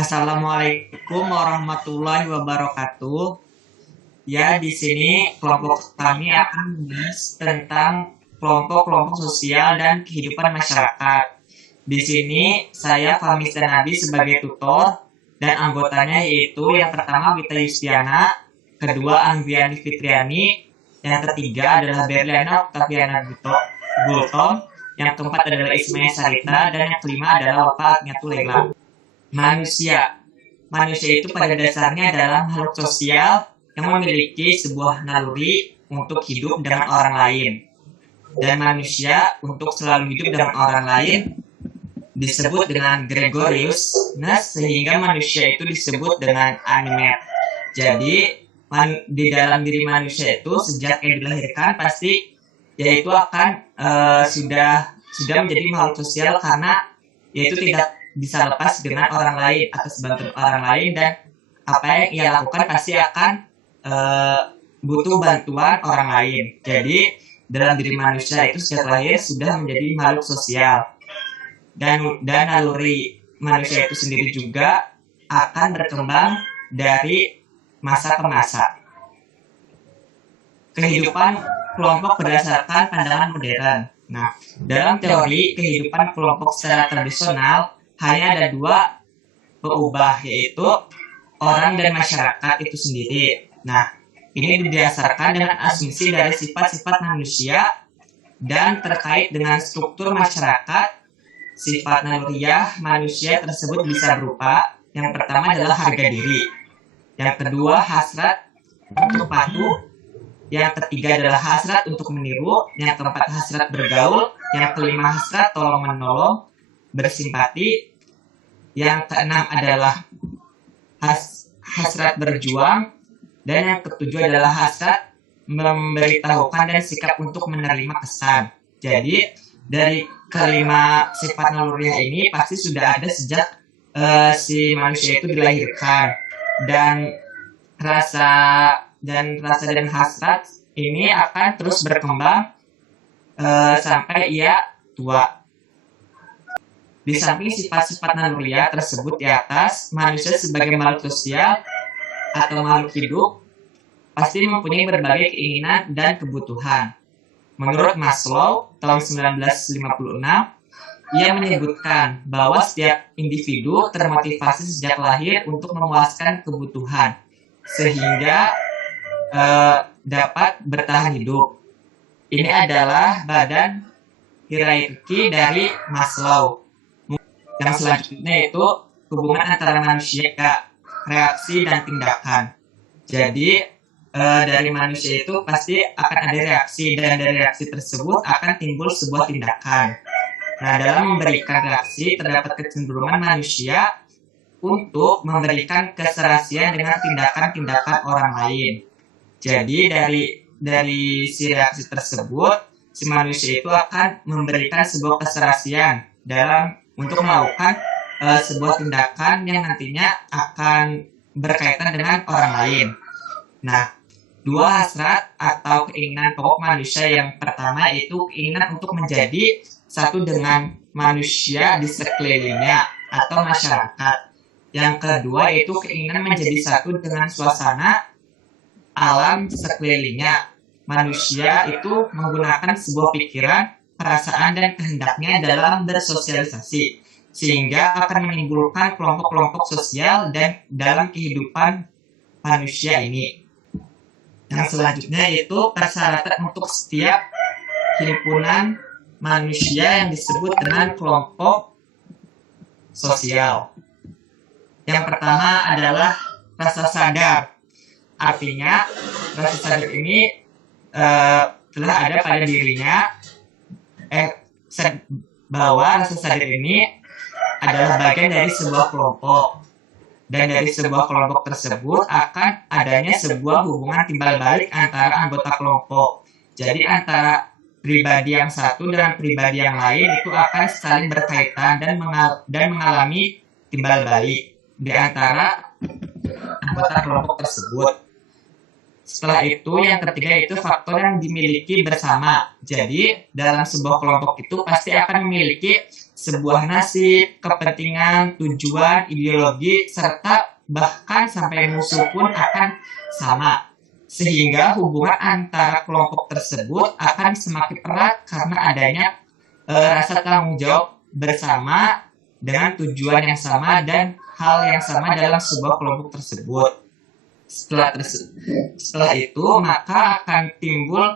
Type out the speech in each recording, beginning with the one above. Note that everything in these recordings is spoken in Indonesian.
Assalamualaikum warahmatullahi wabarakatuh. Ya, di sini kelompok kami akan membahas tentang kelompok-kelompok sosial dan kehidupan masyarakat. Di sini saya Fahmi Nabi sebagai tutor dan anggotanya yaitu yang pertama Wita Yustiana, kedua Anggiani Fitriani, yang ketiga adalah Berliana Octaviana Gultom, yang keempat adalah Ismail Sarita, dan yang kelima adalah Wafa Agniatul Lela. Manusia itu pada dasarnya adalah makhluk sosial yang memiliki sebuah naluri untuk hidup dengan orang lain. Dan manusia untuk selalu hidup dengan orang lain disebut dengan gregorius, sehingga manusia itu disebut dengan animate. Jadi di dalam diri manusia itu sejak dilahirkan pasti yaitu akan sudah menjadi makhluk sosial, karena yaitu tidak bisa lepas dengan orang lain, atas bantuan orang lain, dan apa yang ia lakukan pasti akan butuh bantuan orang lain. Jadi dalam diri manusia itu sejak lahir sudah menjadi makhluk sosial, dan naluri manusia itu sendiri juga akan berkembang dari masa ke masa. Kehidupan kelompok berdasarkan pandangan modern. Nah, dalam teori kehidupan kelompok secara tradisional hanya ada dua peubah, yaitu orang dan masyarakat itu sendiri. Nah, ini didasarkan dengan asumsi dari sifat-sifat manusia dan terkait dengan struktur masyarakat. Sifat naluriah manusia tersebut bisa berupa, yang pertama adalah harga diri, yang kedua hasrat untuk patuh, yang ketiga adalah hasrat untuk meniru, yang keempat hasrat bergaul, yang kelima hasrat tolong menolong, bersimpati, yang keenam adalah hasrat berjuang, dan yang ketujuh adalah hasrat memberitahukan dan sikap untuk menerima kesan. Jadi dari kelima sifat naluriah ini pasti sudah ada sejak si manusia itu dilahirkan, dan rasa dan hasrat ini akan terus berkembang sampai ia tua. Di samping sifat-sifat naluriah tersebut di atas, manusia sebagai makhluk sosial atau makhluk hidup pasti mempunyai berbagai keinginan dan kebutuhan. Menurut Maslow tahun 1956, ia menyebutkan bahwa setiap individu termotivasi sejak lahir untuk memuaskan kebutuhan sehingga dapat bertahan hidup. Ini adalah badan hierarki dari Maslow. Yang selanjutnya itu hubungan antara manusia, reaksi dan tindakan. Jadi dari manusia itu pasti akan ada reaksi, dan dari reaksi tersebut akan timbul sebuah tindakan. Nah, dalam memberikan reaksi terdapat kecenderungan manusia untuk memberikan keserasian dengan tindakan-tindakan orang lain. Jadi dari si reaksi tersebut, si manusia itu akan memberikan sebuah keserasian untuk melakukan sebuah tindakan yang nantinya akan berkaitan dengan orang lain. Nah, dua hasrat atau keinginan pokok manusia, yang pertama itu keinginan untuk menjadi satu dengan manusia di sekelilingnya atau masyarakat. Yang kedua itu keinginan menjadi satu dengan suasana alam sekelilingnya. Manusia itu menggunakan sebuah pikiran, perasaan, dan kehendaknya dalam bersosialisasi, sehingga akan menimbulkan kelompok-kelompok sosial dan dalam kehidupan manusia ini. Yang selanjutnya yaitu persyaratan untuk setiap himpunan manusia yang disebut dengan kelompok sosial. Yang pertama adalah rasa sadar. Artinya rasa sadar ini telah ada pada dirinya bahwa rasa sadar ini adalah bagian dari sebuah kelompok, dan dari sebuah kelompok tersebut akan adanya sebuah hubungan timbal balik antara anggota kelompok. Jadi antara pribadi yang satu dan pribadi yang lain itu akan saling berkaitan dan mengalami timbal balik di antara anggota kelompok tersebut. Setelah itu yang ketiga itu faktor yang dimiliki bersama. Jadi dalam sebuah kelompok itu pasti akan memiliki sebuah nasib, kepentingan, tujuan, ideologi, serta bahkan sampai musuh pun akan sama. Sehingga hubungan antara kelompok tersebut akan semakin erat karena adanya rasa tanggung jawab bersama dengan tujuan yang sama dan hal yang sama dalam sebuah kelompok tersebut. Setelah itu maka akan timbul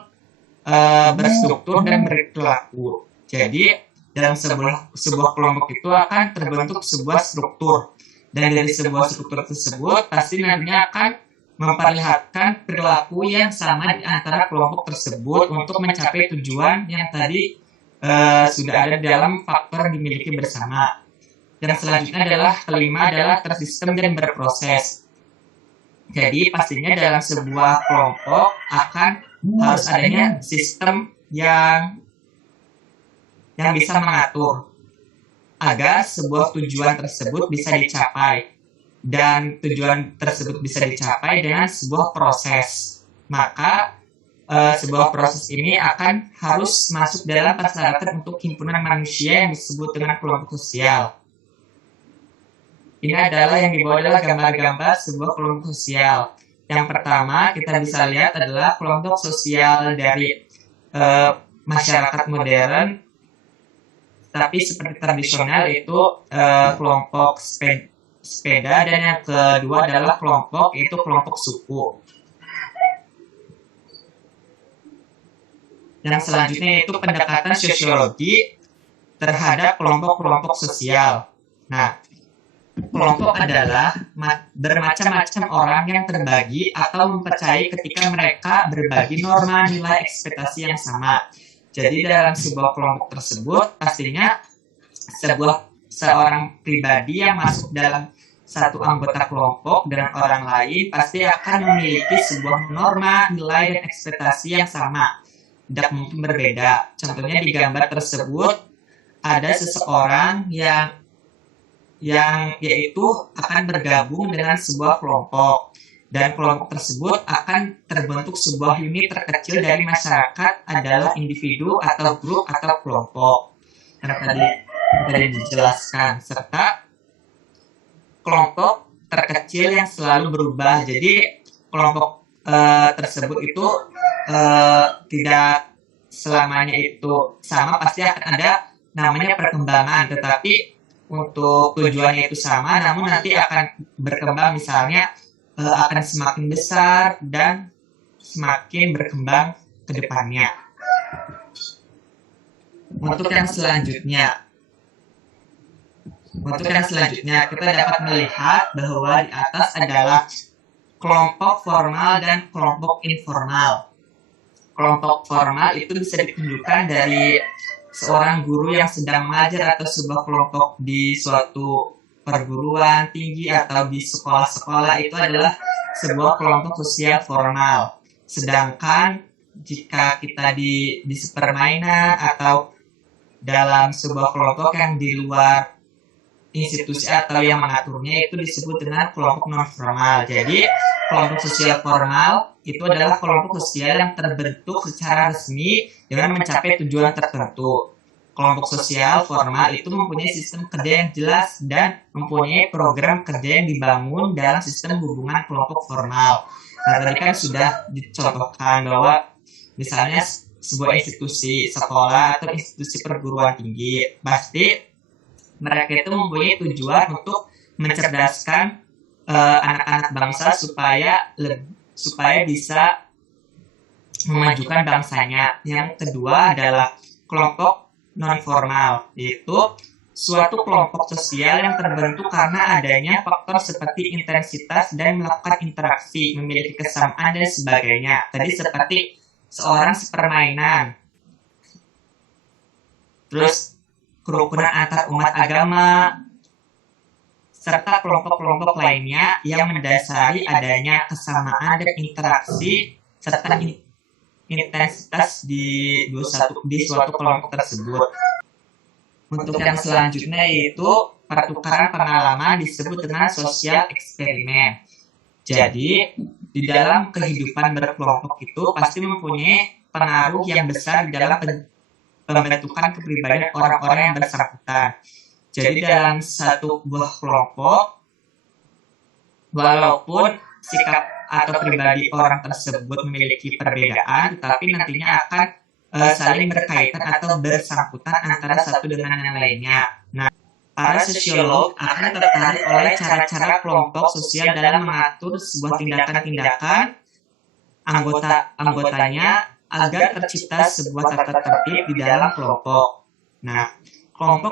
berstruktur dan berperilaku. Jadi dalam sebuah kelompok itu akan terbentuk sebuah struktur, dan dari sebuah struktur tersebut pasti nantinya akan memperlihatkan perilaku yang sama di antara kelompok tersebut untuk mencapai tujuan yang tadi sudah ada dalam faktor dimiliki bersama. Dan selanjutnya adalah kelima adalah tersistem dan berproses. Jadi pastinya dalam sebuah kelompok akan harus adanya sistem yang bisa mengatur agar sebuah tujuan tersebut bisa dicapai, dan tujuan tersebut bisa dicapai dengan sebuah proses. Maka sebuah proses ini akan harus masuk dalam persyaratan untuk himpunan manusia yang disebut dengan kelompok sosial. Ini adalah yang dibawa adalah gambar-gambar sebuah kelompok sosial. Yang pertama kita bisa lihat adalah kelompok sosial dari masyarakat modern, tapi seperti tradisional itu kelompok sepeda, dan yang kedua adalah kelompok yaitu kelompok suku. Yang selanjutnya itu pendekatan sosiologi terhadap kelompok-kelompok sosial. Nah, kelompok adalah bermacam-macam orang yang terbagi atau mempercayai ketika mereka berbagi norma, nilai, ekspektasi yang sama. Jadi dalam sebuah kelompok tersebut pastinya seorang pribadi yang masuk dalam satu anggota kelompok dengan orang lain pasti akan memiliki sebuah norma, nilai, dan ekspektasi yang sama, tidak mungkin berbeda. Contohnya di gambar tersebut ada seseorang yang yaitu akan bergabung dengan sebuah kelompok, dan kelompok tersebut akan terbentuk sebuah unit terkecil dari masyarakat adalah individu atau grup atau kelompok yang tadi dijelaskan, serta kelompok terkecil yang selalu berubah. Jadi kelompok tersebut itu tidak selamanya itu sama, pasti akan ada namanya perkembangan, tetapi untuk tujuannya itu sama, namun nanti akan berkembang, misalnya akan semakin besar dan semakin berkembang ke depannya. Untuk yang selanjutnya kita dapat melihat bahwa di atas adalah kelompok formal dan kelompok informal. Kelompok formal itu bisa ditunjukkan dari seorang guru yang sedang mengajar atau sebuah kelompok di suatu perguruan tinggi atau di sekolah-sekolah, itu adalah sebuah kelompok sosial formal. Sedangkan jika kita di permainan atau dalam sebuah kelompok yang di luar institusi atau yang mengaturnya, itu disebut dengan kelompok non formal. Jadi kelompok sosial formal itu adalah kelompok sosial yang terbentuk secara resmi dengan mencapai tujuan tertentu. Kelompok sosial formal itu mempunyai sistem kerja yang jelas dan mempunyai program kerja yang dibangun dalam sistem hubungan kelompok formal. Nah, tadi kan sudah dicontohkan bahwa misalnya sebuah institusi sekolah atau institusi perguruan tinggi, pasti mereka itu mempunyai tujuan untuk mencerdaskan anak-anak bangsa supaya bisa memajukan bangsanya. Yang kedua adalah kelompok non formal, yaitu suatu kelompok sosial yang terbentuk karena adanya faktor seperti intensitas dan melakukan interaksi, memiliki kesamaan dan sebagainya. Tadi seperti seorang sepermainan, terus kerukunan antar umat agama, serta kelompok-kelompok lainnya yang mendasari adanya kesamaan dan interaksi serta intensitas di suatu kelompok tersebut. Untuk yang selanjutnya yaitu pertukaran pengalaman, disebut dengan sosial eksperimen. Jadi di dalam kehidupan berkelompok itu pasti mempunyai pengaruh yang besar di dalam pembentukan kepribadian orang-orang yang bersangkutan. Jadi dalam satu buah kelompok, walaupun sikap atau pribadi orang tersebut memiliki perbedaan, tetapi nantinya akan saling berkaitan atau bersangkutan antara satu dengan yang lainnya. Nah, para sosiolog akan tertarik oleh cara-cara kelompok sosial dalam mengatur sebuah tindakan-tindakan anggotanya agar tercipta sebuah tata tertib di dalam kelompok. Nah, kelompok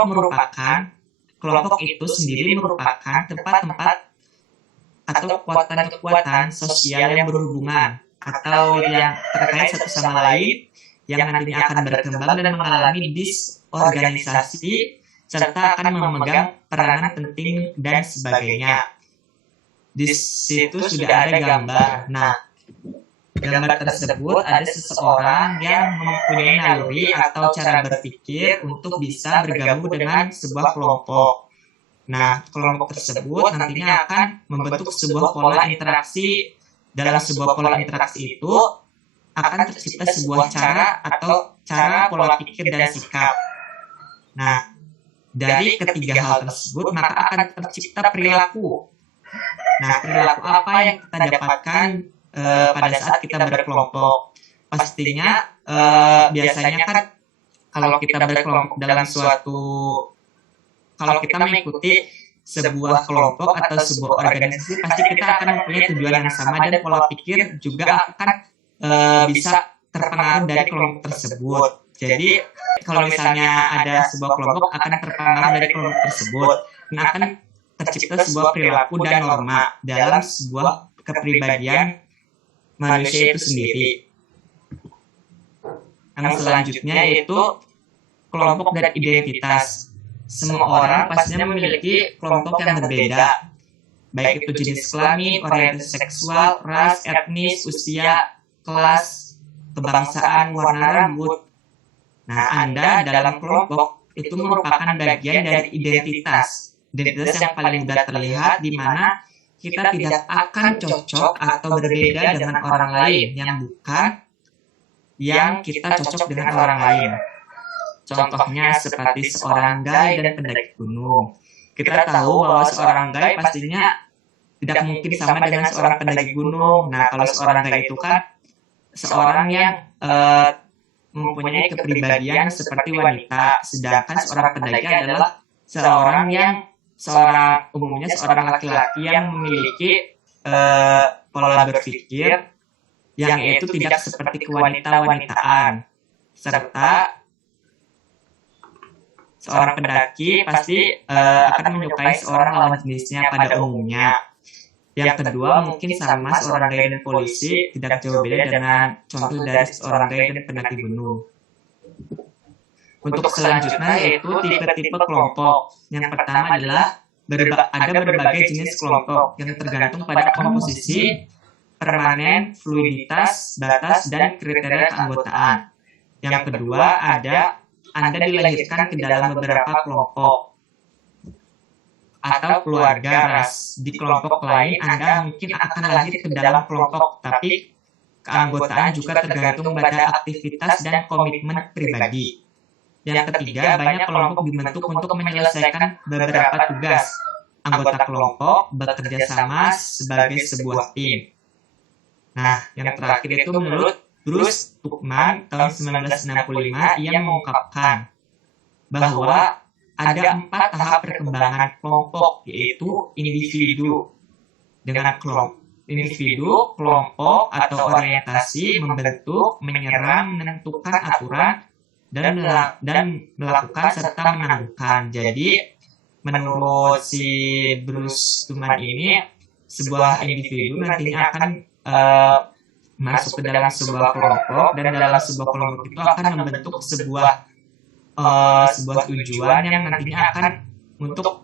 itu sendiri merupakan tempat-tempat atau kekuatan-kekuatan sosial yang berhubungan atau yang terkait satu sama lain yang nantinya akan berkembang dan mengalami disorganisasi serta akan memegang peranan penting dan sebagainya. Di situ sudah ada gambar. Nah, gambar tersebut ada seseorang yang mempunyai naluri atau cara berpikir untuk bisa bergabung dengan sebuah kelompok. Nah, kelompok tersebut nantinya akan membentuk sebuah pola interaksi. Dalam sebuah pola interaksi itu akan tercipta sebuah cara pola pikir dan sikap. Nah, dari ketiga hal tersebut maka akan tercipta perilaku. Nah, perilaku apa yang kita dapatkan pada saat kita berkelompok? Pastinya biasanya kan kalau kita berkelompok dalam kalau kita mengikuti sebuah kelompok atau sebuah organisasi, pasti kita akan mempunyai tujuan yang sama dan pola pikir juga akan bisa terpengaruh dari kelompok tersebut. Jadi kalau misalnya ada sebuah kelompok akan terpengaruh dari kelompok tersebut, nah akan tercipta sebuah perilaku dan norma dalam sebuah kepribadian manusia itu sendiri. Yang selanjutnya yaitu kelompok dan identitas. Semua orang pastinya memiliki kelompok yang berbeda, baik itu jenis kelamin, orientasi seksual, ras, etnis, usia, kelas, kebangsaan, warna rambut. Nah, Anda dalam kelompok itu merupakan bagian dari identitas yang paling mudah terlihat, di mana kita tidak akan cocok atau berbeda dengan orang lain yang kita cocok dengan orang lain. Contohnya seperti seorang guide dan pendaki gunung. Kita tahu bahwa seorang guide pastinya tidak mungkin sama dengan seorang pendaki gunung. Nah, kalau seorang guide itu kan seorang yang mempunyai kepribadian seperti wanita, sedangkan seorang pendaki adalah umumnya seorang laki-laki yang memiliki pola berpikir yang itu tidak seperti kewanita-wanitaan, serta seorang pendaki pasti akan menyukai seorang lawan jenisnya pada umumnya. Yang kedua, mungkin sama seorang guide dan polisi tidak jauh beda dengan contoh dari seorang guide dan pendaki gunung. Untuk selanjutnya yaitu tipe-tipe kelompok. Yang pertama adalah ada berbagai jenis kelompok yang tergantung pada komposisi, permanen, fluiditas, batas, dan kriteria keanggotaan. Yang kedua ada Anda dilahirkan ke dalam beberapa kelompok atau keluarga ras. Di kelompok lain Anda mungkin akan lahir ke dalam kelompok, tapi keanggotaan juga tergantung pada aktivitas dan komitmen pribadi. Yang ketiga, banyak kelompok dibentuk untuk menyelesaikan beberapa tugas. Anggota kelompok bekerja sama sebagai sebuah tim. Nah, yang terakhir itu menurut Bruce Tuckman tahun 1965, ia mengungkapkan bahwa ada 4 tahap perkembangan kelompok, yaitu individu dengan kelompok atau orientasi, membentuk, menyerang, menentukan aturan, dan melakukan serta menangguhkan. Jadi menurut si Bruce Tuckman ini, sebuah individu nantinya akan masuk ke dalam sebuah kelompok, dan dalam sebuah kelompok itu akan membentuk sebuah tujuan yang nantinya akan membentuk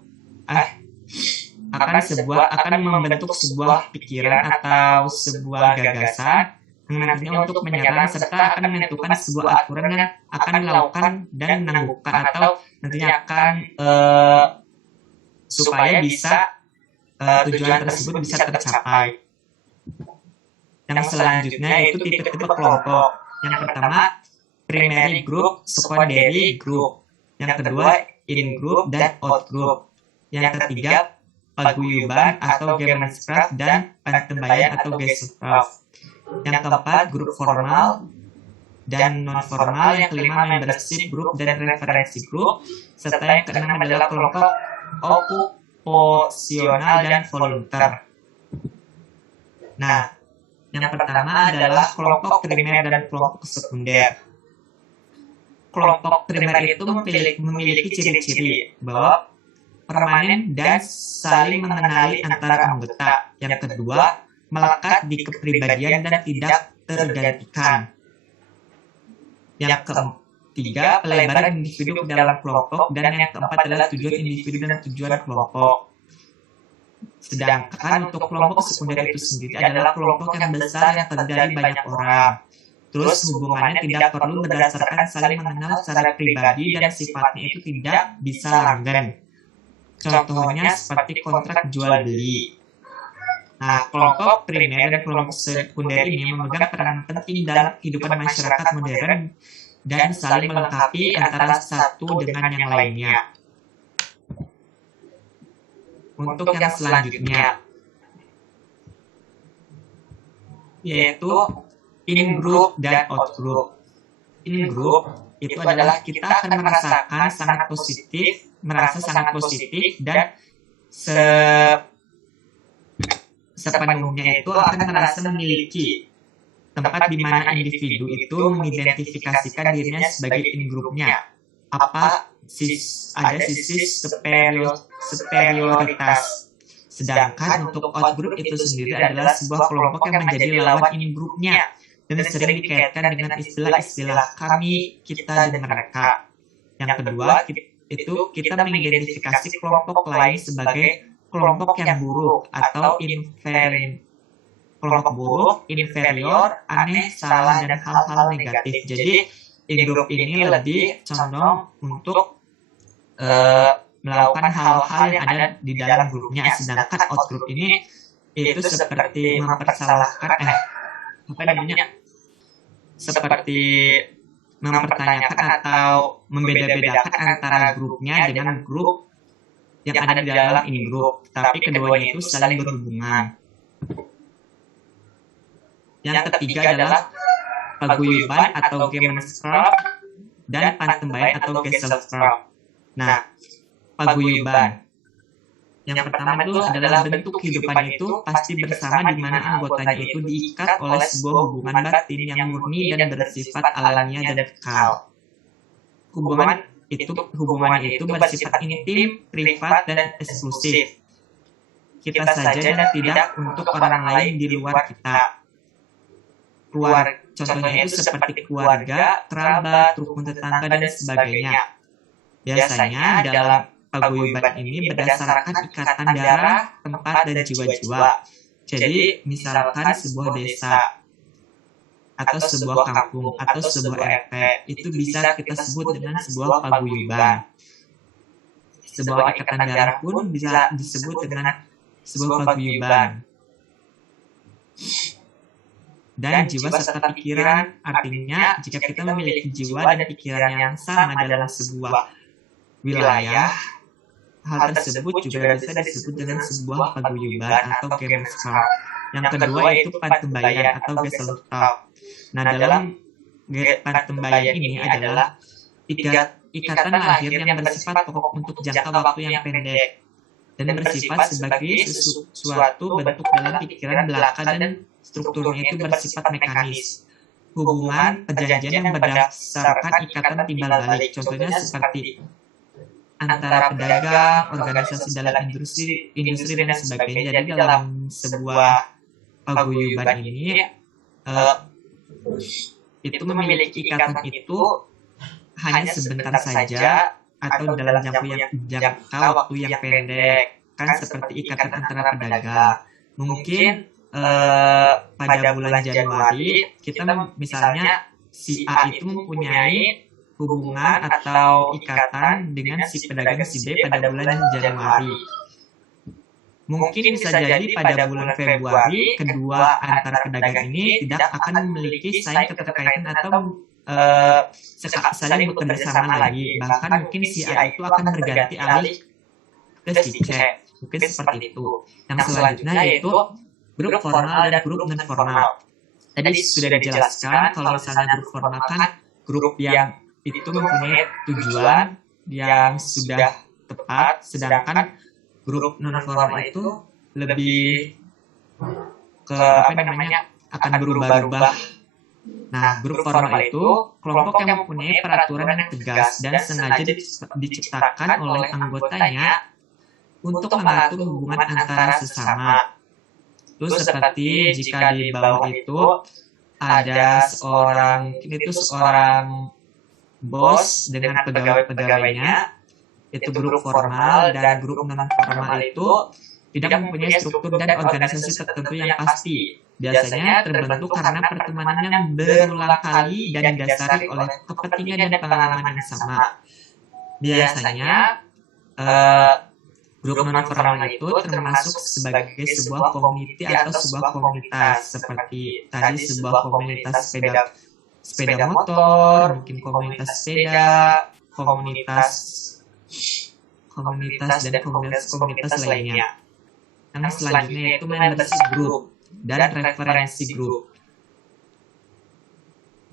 sebuah pikiran atau sebuah gagasan yang nantinya untuk menyerang serta akan menentukan sebuah aturan yang akan dilakukan dan menangguhkan, atau nantinya akan supaya bisa tujuan tersebut bisa tercapai. Yang selanjutnya yaitu tipe-tipe kelompok. Yang pertama, primary group, secondary group. Yang kedua, in group dan out group. Yang ketiga, paguyuban atau Gemeinschaft dan Pantembayan atau Gesellschaft. Yang keempat, grup formal dan non formal. Yang kelima, membership group dan referensi group. Serta yang keenam adalah kelompok okupasional dan volunteer. Nah, yang pertama adalah kelompok primer dan kelompok sekunder. Kelompok primer itu memiliki ciri-ciri bahwa permanen dan saling mengenali antara anggota. Yang kedua, melekat di kepribadian dan tidak tergantikan. Yang ketiga, pelebaran individu ke dalam kelompok. Dan yang keempat adalah tujuan individu dan tujuan kelompok. Sedangkan untuk kelompok sekunder itu sendiri adalah kelompok yang besar yang terdiri banyak orang. Terus hubungannya tidak perlu berdasarkan saling mengenal secara pribadi dan sifatnya itu tidak bisa langgeng. Contohnya seperti kontrak jual beli. Nah, kelompok primer dan kelompok sekunder ini memegang peran penting dalam kehidupan masyarakat modern dan saling melengkapi antara satu dengan yang lainnya. Untuk yang selanjutnya, yaitu in group dan out group. In group itu adalah kita akan merasa sangat positif dan sepenuhnya itu akan merasa memiliki tempat di mana individu itu mengidentifikasikan dirinya sebagai in groupnya. Ada sisi superioritas. Sedangkan untuk out group itu sendiri adalah sebuah kelompok yang menjadi lawan in groupnya dan sering dikaitkan dengan istilah-istilah kami, kita, dan mereka. Yang kedua, itu kita mengidentifikasi kelompok lain sebagai kelompok yang buruk atau inferior. Kelompok buruk, inferior, aneh, salah, dan hal-hal negatif. Jadi, in-group ini lebih condong untuk melakukan hal-hal yang ada di dalam grupnya. Sedangkan out-group ini itu seperti seperti mempertanyakan atau membeda-bedakan antara grupnya dengan grup yang ada di dalam in-group. Tapi keduanya itu saling berhubungan. Yang ketiga adalah paguyuban atau Gemeinschaft dan Pantembayan atau Gesellschaft. Nah, paguyuban yang pertama itu adalah bentuk kehidupan itu pasti bersama di mana anggotanya itu diikat oleh sebuah hubungan batin yang murni dan bersifat alamiah dan kekal. Hubungan itu bersifat intim, privat, dan eksklusif. Kita saja dan tidak untuk orang lain di luar kita. Contohnya itu seperti keluarga, kerabat, rukun tetangga, dan sebagainya. Biasanya dalam paguyuban ini berdasarkan ikatan darah, tempat, dan jiwa-jiwa. Jadi, misalkan sebuah desa, atau sebuah kampung, atau sebuah RT, itu bisa kita sebut dengan sebuah paguyuban. Sebuah ikatan darah pun bisa disebut dengan sebuah paguyuban. Dan jiwa serta pikiran, artinya jika kita memiliki jiwa dan pikiran yang sama dalam sebuah wilayah, hal tersebut juga bisa disebut dengan sebuah paguyuban atau Gemeinschaft. Yang kedua yaitu Pantembayan atau Gesellschaft. Nah, dalam Pantembayan ini adalah ikatan lahir yang bersifat pokok untuk jangka waktu yang pendek dan bersifat sebagai suatu bentuk dalam pikiran belaka dan strukturnya itu bersifat mekanis. Hubungan perjanjian yang berdasarkan ikatan timbal balik, contohnya seperti antara pedagang, organisasi dalam industri dan sebagainya. Jadi dalam sebuah paguyuban ini itu memiliki ikatan itu hanya sebentar saja atau dalam jangka waktu yang pendek, kan seperti ikatan antara pedagang. Mungkin pada bulan Januari kita misalnya si A itu mempunyai hubungan atau ikatan dengan si pedagang si B pada bulan Januari. Mungkin bisa jadi pada bulan Februari kedua antara pedagang ini tidak akan memiliki saling keterkaitan atau saling bekerja sama lagi. Bahkan mungkin si A itu akan berganti alih ke si C. Mungkin seperti itu. Yang selanjutnya yaitu grup formal dan grup non formal. Tadi sudah dijelaskan kalau misalnya grup formal kan grup yang itu mempunyai tujuan yang sudah tepat, sedangkan grup non formal itu lebih ke akan berubah-ubah. Nah, grup formal itu kelompok yang mempunyai peraturan yang tegas dan sengaja diciptakan oleh anggotanya untuk mengatur hubungan antara sesama. Terus seperti jika di bawah itu ada seorang bos dengan pegawai-pegawainya, itu grup formal, dan grup non formal itu tidak mempunyai struktur dan organisasi tertentu yang pasti. Biasanya terbentuk karena pertemanan yang berulang kali dan didasari oleh kepentingan dan pengalaman yang sama. Biasanya grup non formal itu termasuk sebagai sebuah komuniti atau sebuah komunitas, seperti tadi sebuah komunitas sepeda motor, mungkin komunitas sepeda, komunitas dan komunitas lainnya. Yang selanjutnya yaitu membership group dan referensi group.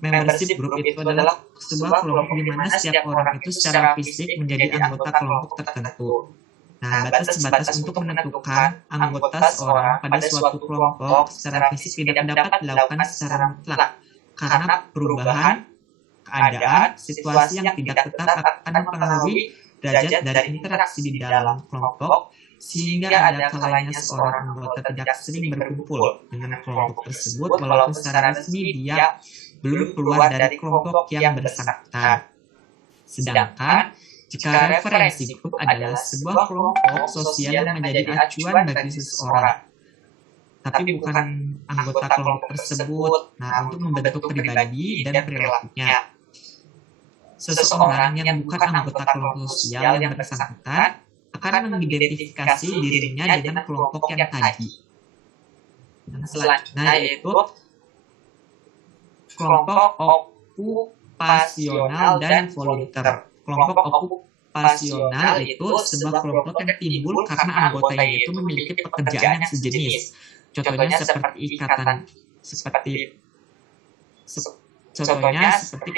Membership group itu adalah sebuah kelompok di mana setiap orang itu secara fisik menjadi anggota kelompok tertentu. Nah, batas-batas untuk menentukan anggota seorang pada suatu kelompok secara fisik tidak dapat dilakukan secara mutlak karena perubahan keadaan, situasi yang tidak tetap akan mempengaruhi derajat dari interaksi di dalam kelompok, sehingga ada kalanya seorang anggota tidak sering berkumpul dengan kelompok tersebut walaupun secara resmi dia belum keluar dari kelompok yang bersangkutan. Sedangkan jika referensi grup adalah sebuah kelompok sosial yang menjadi acuan bagi seseorang, tapi bukan anggota kelompok tersebut, nah untuk membentuk pribadi dan perilakunya. Seseorang yang bukan anggota kelompok sosial yang bersangkutan akan mengidentifikasi dirinya dengan kelompok yang tadi. Yang selanjutnya yaitu kelompok okupasional dan volunteer. Kelompok okupasional itu sebuah kelompok yang timbul karena anggotanya itu memiliki pekerjaan yang sejenis. Contohnya seperti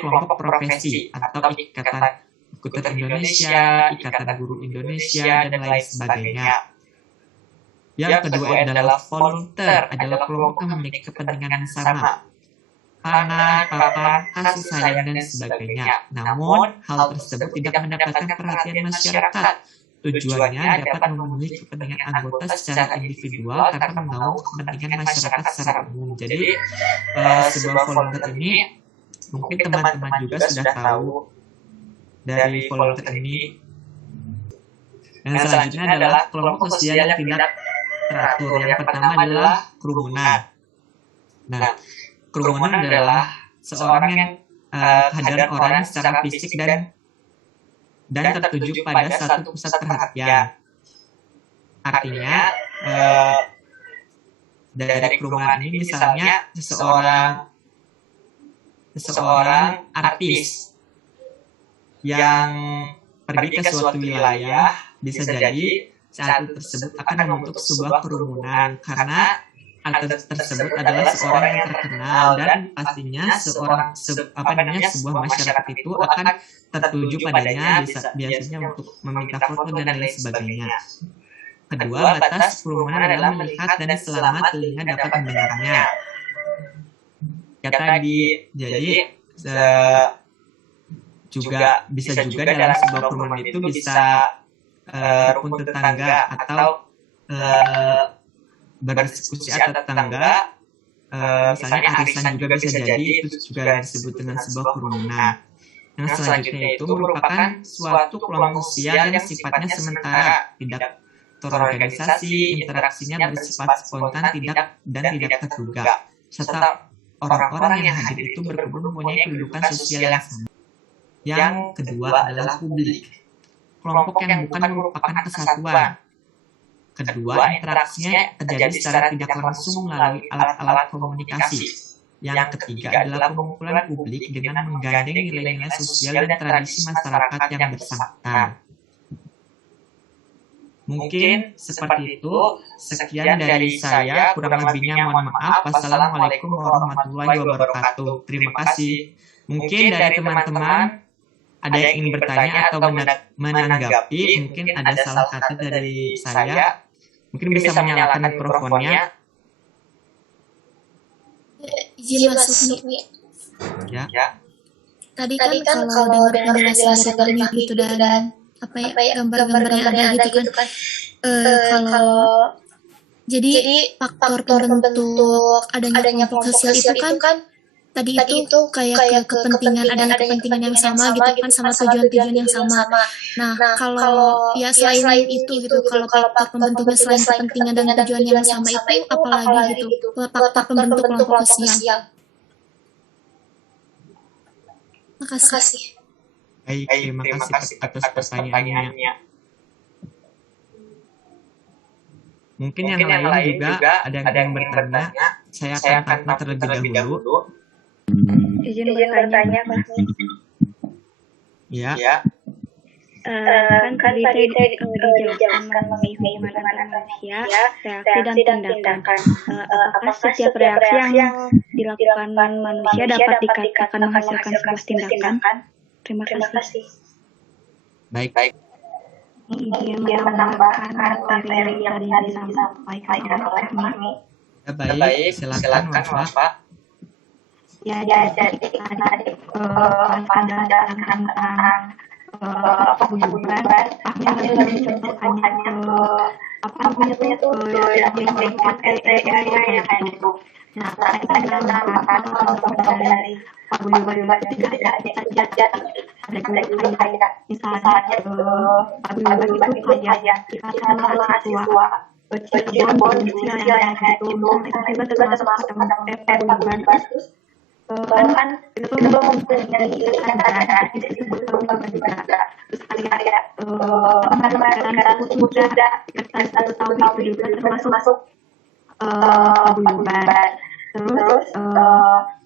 kelompok profesi atau ikatan Indonesia, ikatan guru Indonesia, dan lain sebagainya. Yang kedua adalah volunteer, adalah kelompok yang memiliki kepentingan yang sama, pangan, papan, kasih sayang, dan sebagainya. Namun, hal tersebut tidak mendapatkan perhatian masyarakat. Tujuannya dapat memenuhi kepentingan anggota secara individual tanpa menggaung kepentingan masyarakat secara umum. Jadi, sebuah volunteer ini mungkin teman-teman juga sudah tahu dari volunteer ini. Yang selanjutnya adalah kelompok sosial yang tidak teratur. Yang pertama adalah kerumunan. Nah, kerumunan adalah seorang yang kehadiran orang secara fisik dan tertuju pada satu pusat perhatian. Artinya dari kerumunan ini misalnya seseorang artis yang pergi ke suatu wilayah, bisa jadi saat tersebut akan membentuk sebuah kerumunan karena artis tersebut adalah seorang yang terkenal, dan pastinya sebuah masyarakat itu akan tertuju padanya, biasanya untuk meminta foto dan lain sebagainya. Kedua, batas kerumunan adalah melihat dan selama telinga dapat mendengarnya. Ya tadi, jadi bisa juga dalam sebuah kerumunan itu bisa rukun tetangga atau berdiskusi antar tetangga, misalnya arisan juga bisa jadi, itu juga disebut dengan sebuah kerumunan. Yang selanjutnya itu merupakan suatu kelompok sosial yang sifatnya sementara, tidak terorganisasi, interaksinya bersifat spontan, tidak terduga, serta orang-orang yang hadir itu berkumpul mempunyai kedudukan sosial yang sama. Yang kedua adalah publik, kelompok yang bukan merupakan kesatuan. Kedua, interaksinya terjadi secara tidak langsung melalui alat-alat komunikasi. Yang ketiga adalah pengumpulan publik dengan menggandeng nilai-nilai sosial dan tradisi masyarakat yang bersangkutan. Mungkin seperti itu. Sekian dari saya, kurang lebihnya mohon maaf. Wassalamualaikum warahmatullahi wabarakatuh. Terima kasih. Mungkin dari teman-teman ada yang ingin bertanya atau menanggapi, mungkin ada salah kata dari saya. Mungkin bisa menyalakan mikrofonnya. Izin masuk nih. Ya. Tadi kan kalau dengar penjelasan dari Pak gitu dan gambar-gambar yang ada gitu kan. Kalau jadi faktor pembentuk adanya kelompok sosial itu kan tadi itu kayak kepentingan adanya kepentingan yang sama gitu kan, sama tujuan-tujuan yang sama. Nah, kalau ya selain itu gitu, kalau faktor pembentuknya selain kepentingan dan tujuan yang sama itu apalagi gitu faktor pembentuk kelompok sosial. Makasih. Baik, terima kasih atas pertanyaannya. Mungkin yang lain juga ada yang bertanya. Saya akan tanya terlebih dahulu. Izin bertanya, Mas. Ya. Kan tadi dijelaskan mengenai hubungan manusia, reaksi dan tindakan. Apakah setiap reaksi yang dilakukan manusia dapat dikatakan menghasilkan sebuah tindakan? Terima kasih. Baik. Izin menambahkan materi yang tadi disampaikan oleh Mami. Baik, silakan Pak. Ya, jadi tadi pandangan tentang hubungan, aku hanya yang yang kayak gitu. Nah, tadi menambahkan dari paguyuban itu ada juga kayak misalnya paguyuban itu kayak ikatan mahasiswa Cirebon di usia yang kayak gitu, itu juga termasuk paguyuban. Kan itu mempunyai ikatan itu juga terus kayak teman-teman tersebut juga ikatan 1 tahun itu juga termasuk paguyuban. Terus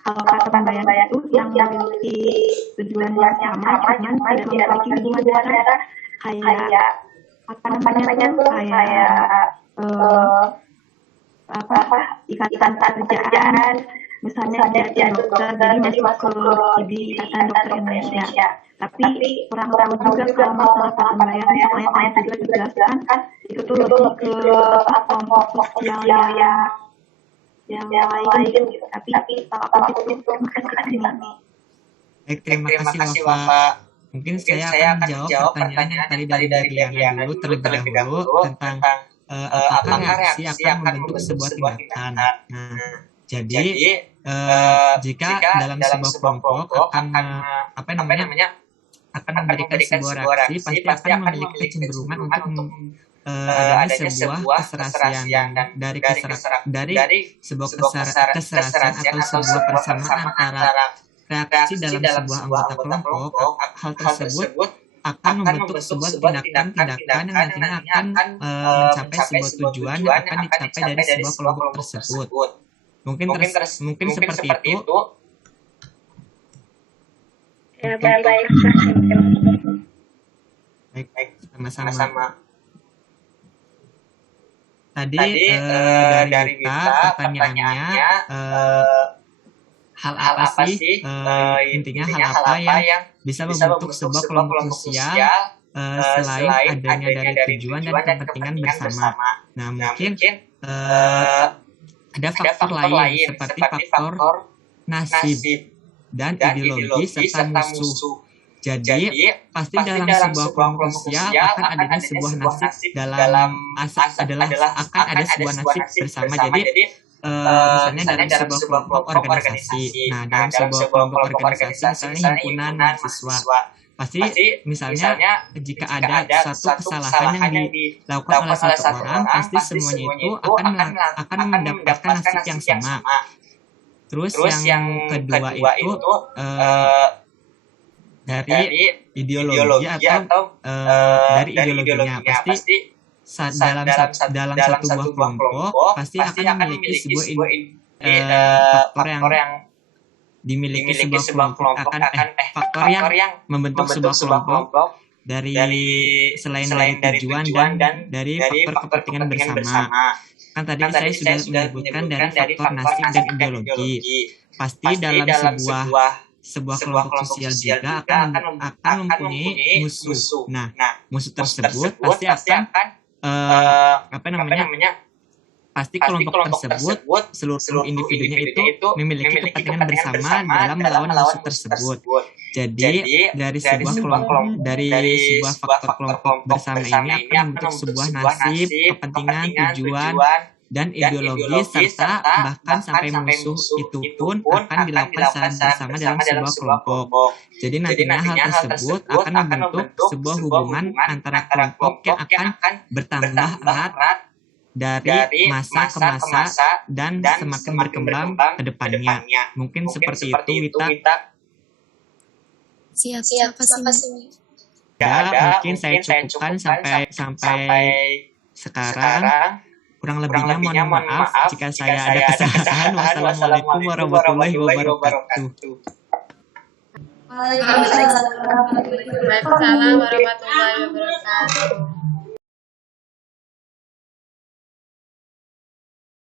kalau kata bayang itu yang memiliki tujuan yang sama cuman tidak memiliki hubungan darah, kayak apa namanya tuh kayak ikatan pekerjaan, misalnya dia dokter jadi masuk ke ikatan dokter Indonesia, tapi kurang juga kalau masalah pembayaran soalnya tadi juga dijelaskan kan itu tuh lebih ke kelompok sosial yang lain gitu, tapi kalau itu Baik, terima kasih Bapak. Mungkin saya akan jawab pertanyaan yang tadi dari Riana dulu terlebih dahulu tentang apakah reaksi akan membentuk sebuah tindakan. Nah, jadi jika dalam sebuah kelompok akan akan memberikan sebuah reaksi, pasti akan memiliki kecenderungan untuk adanya sebuah keserasian dari sebuah keserasian atau sebuah persamaan antara reaksi dalam sebuah anggota kelompok. Hal tersebut akan membentuk sebuah tindakan yang nantinya akan mencapai sebuah tujuan yang akan dicapai dari sebuah kelompok tersebut. Mungkin seperti itu. Ya, baik. Baik, sama-sama. Tadi dari kita pertanyaannya hal apa sih intinya hal apa yang bisa membentuk sebuah kelompok sosial selain adanya dari tujuan dan kepentingan bersama. Nah, mungkin ada faktor lain seperti faktor nasib dan ideologi serta musuh. Jadi pasti dalam sebuah kelompok sosial akan adanya sebuah nasib akan ada sebuah nasib bersama. Jadi misalnya dalam sebuah kelompok organisasi. Nah, dalam sebuah kelompok organisasi misalnya himpunan mahasiswa. Pasti misalnya jika ada satu kesalahan yang dilakukan oleh satu orang, pasti semuanya itu akan mendapatkan nasib yang sama. Terus yang kedua itu dari ideologi atau dari ideologinya pasti dalam satu buah kelompok pasti akan memiliki sebuah faktor yang dimiliki sebuah kelompok faktor yang membentuk sebuah kelompok dari selain dari tujuan dan dari faktor kepentingan bersama. Kan tadi saya sudah menyebutkan dari faktor nasib dan ideologi. Pasti dalam sebuah kelompok sosial juga akan mempunyai musuh. Nah, musuh tersebut pasti akan pasti kelompok tersebut seluruh individunya itu memiliki kepentingan bersama dalam melawan musuh tersebut. Jadi dari sebuah faktor kelompok bersama ini akan membentuk sebuah nasib, kepentingan, tujuan, dan ideologi serta bahkan sampai musuh itu pun akan dilakukan secara bersama dalam sebuah kelompok. Jadi nantinya hal tersebut akan membentuk sebuah hubungan antara kelompok yang akan bertambah erat dari masa ke masa dan semakin berkembang ke depannya. Mungkin seperti itu, Wita. Siap, makasih. Ya, mungkin saya cukupkan sampai sekarang. Kurang lebihnya mohon maaf jika saya ada kesalahan. Wassalamualaikum warahmatullahi wabarakatuh. Waalaikumsalam warahmatullahi wabarakatuh.